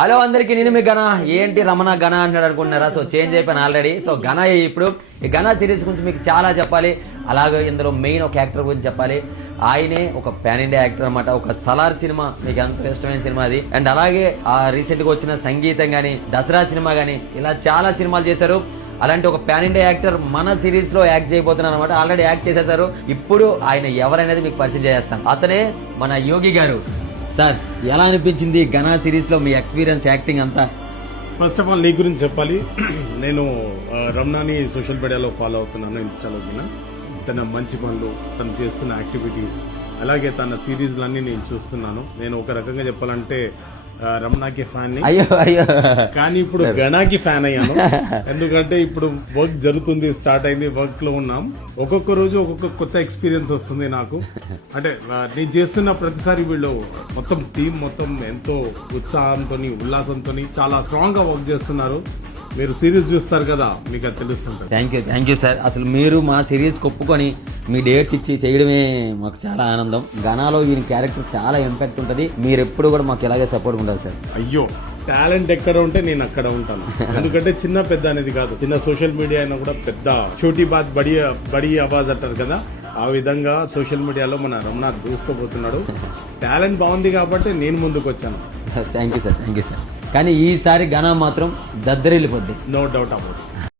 Hello అందరికి, నేను మీ గణ. ఏంటి రమణ గణ అంటాడు అనుకుంటున్నారా? సో చేంజ్ అయిపోయాను ఆల్రెడీ. సో గణ ఇప్పుడు ఈ గణ సిరీస్ గురించి మీకు చాలా చెప్పాలి. అలాగే ఇందులో మెయిన్ ఒక యాక్టర్ గురించి చెప్పాలి. ఆయనే ఒక పాన్ ఇండియా యాక్టర్ అనమాట. ఒక సలార్ సినిమా మీకు ఎంతో ఇష్టమైన సినిమా అది. అండ్ అలాగే ఆ రీసెంట్ గా వచ్చిన సంగీతం గానీ, దసరా సినిమా గానీ, ఇలా చాలా సినిమాలు చేశారు. అలాంటి ఒక పాన్ ఇండియా యాక్టర్ మన సిరీస్ లో యాక్ట్ చేయబోతున్నారు అనమాట. ఆల్రెడీ యాక్ట్ చేసేసారు. ఇప్పుడు ఆయన ఎవరనేది మీకు పరిచయం చేస్తాను. అతనే మన యోగి గారు. సార్, ఎలా అనిపించింది గనా సిరీస్ లో మీ ఎక్స్పీరియన్స్ యాక్టింగ్ అంతా? ఫస్ట్ ఆఫ్ ఆల్ నీ గురించి చెప్పాలి. నేను రమణాని సోషల్ మీడియాలో ఫాలో అవుతున్నాను, ఇన్స్టాలో కూడా. తన మంచి పనులు, తను చేస్తున్న యాక్టివిటీస్, అలాగే తన సిరీస్లన్నీ నేను చూస్తున్నాను. నేను ఒక రకంగా చెప్పాలంటే రమణాకి ఫ్యాన్ ని, అయ్యో అయ్యో, కానీ ఇప్పుడు గణాకి ఫ్యాన్ అయ్యాను. ఎందుకంటే ఇప్పుడు వర్క్ జరుగుతుంది, స్టార్ట్ అయింది, వర్క్ లో ఉన్నాం. ఒక్కొక్క రోజు ఒక్కొక్క కొత్త ఎక్స్పీరియన్స్ వస్తుంది నాకు. అంటే నేను చేస్తున్న ప్రతిసారి వీళ్ళు మొత్తం టీం మొత్తం ఎంతో ఉత్సాహంతో, ఉల్లాసంతో చాలా స్ట్రాంగ్ గా వర్క్ చేస్తున్నారు. మీరు సిరీస్ చూస్తారు కదా, మీకు అది తెలుస్తుంటుంది. Thank you sir. అసలు మీరు మా సిరీస్ ఒప్పుకొని మీ డేట్స్ ఇచ్చి చేయడమే మాకు చాలా ఆనందం. గనాలో వీరి క్యారెక్టర్ చాలా ఇంపాక్ట్ ఉంటుంది. మీరు ఎప్పుడు కూడా మాకు ఇలాగే సపోర్ట్ ఉండాలి సార్. అయ్యో, టాలెంట్ ఎక్కడ ఉంటే నేను అక్కడ ఉంటాను. ఎందుకంటే చిన్న పెద్ద అనేది కాదు. చిన్న సోషల్ మీడియా అయినా కూడా పెద్ద చోటీ బాత్ బడి ఆవాజ్ అంటారు కదా, ఆ విధంగా సోషల్ మీడియాలో మన రమణ దూసుకోబోతున్నాడు. టాలెంట్ బాగుంది కాబట్టి నేను ముందుకు వచ్చాను. Thank you sir. కానీ ఈసారి గనా మాత్రం దద్దరిల్లిపోద్ది. No doubt about.